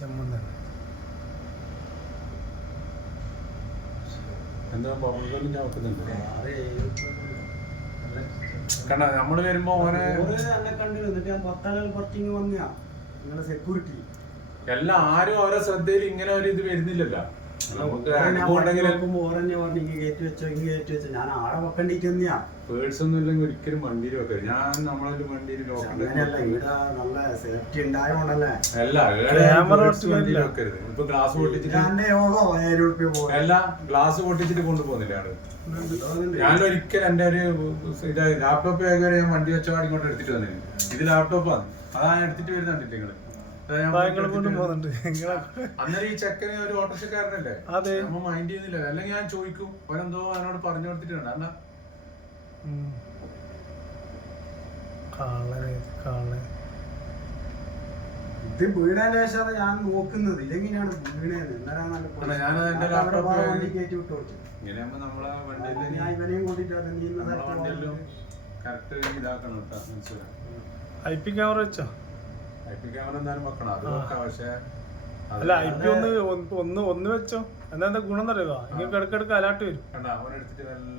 ജമ്മു തന്നെ എന്താ ഞാൻ വെക്കുന്നുണ്ട് കണ്ട നമ്മൾ വരുമ്പോ ഓനെ എല്ലാം ആരും ഓരോ ശ്രദ്ധയിൽ ഇങ്ങനെ ഒരു ഇത് വരുന്നില്ലല്ലോ. നമുക്ക് പറഞ്ഞു കയറ്റി വെച്ചോ കയറ്റി വെച്ചോ. ഞാൻ ആടെ പേഴ്സ് ഒന്നും ഇല്ലെങ്കിൽ ഒരിക്കലും വണ്ടിയിൽ വെക്കരുത്. ഞാൻ നമ്മളൊരു വണ്ടിയിൽ അങ്ങനെയല്ല ഇവിടെ നല്ല സേഫ്റ്റി ഉണ്ടായോണ്ടല്ലേ? അല്ല വണ്ടിയിൽ. വെക്കരുത്. ഇപ്പൊ ഗ്ലാസ് പൊട്ടിച്ചിട്ട് യോഗോ ഉറുപ്പ്യ അല്ല ഗ്ലാസ് പൊട്ടിച്ചിട്ട് കൊണ്ടുപോകുന്നില്ല ആൾ. ഞാൻ ഒരിക്കലും എന്റെ ഒരു ഇത് ലാപ്ടോപ്പ് ഞാൻ വണ്ടി വെച്ചാൽ ഇങ്ങോട്ട് എടുത്തിട്ട് വന്നിരുന്നു ഇത് ലാപ്ടോപ്പാണ് അതാ എടുത്തിട്ട് വരുന്നുണ്ട് നിങ്ങൾ? ഞാൻ അന്നേരം ഈ ചെക്കന് ഒരു ഓട്ടോറിക്ഷക്കാരനല്ലേ? അതെ. നമ്മൾ മൈൻഡ് ചെയ്യുന്നില്ല. അല്ലെങ്കിൽ ഞാൻ ചോദിക്കും അവരെന്തോ അവനോട് പറഞ്ഞു കൊടുത്തിട്ടുണ്ട്. അല്ല ഇത് വീടേന്റെ ശേഷമാണ് ഞാൻ നോക്കുന്നത്. laptop വേറെ ൽ വണ്ടി കയറ്റി വിട്ടു കൊടുത്തു. ഞാൻ ഇവനെയും കൂട്ടിട്ട് അത് നീന്തുന്ന നമ്മളെ സ്ഥലത്ത് വണ്ടിയെല്ലാം പോയിട്ട് കറക്റ്റ് ഇതാക്കണം ഐ പി ക്യാമറ വെച്ചോ? അല്ല ഐ പി ഒന്ന് ഒന്ന് ഒന്ന് വെച്ചോ. എന്താ എന്താ ഗുണം എന്നറിയോ നിങ്ങൾക്ക് ഇടക്കിടക്ക് അലാട്ട് വരും.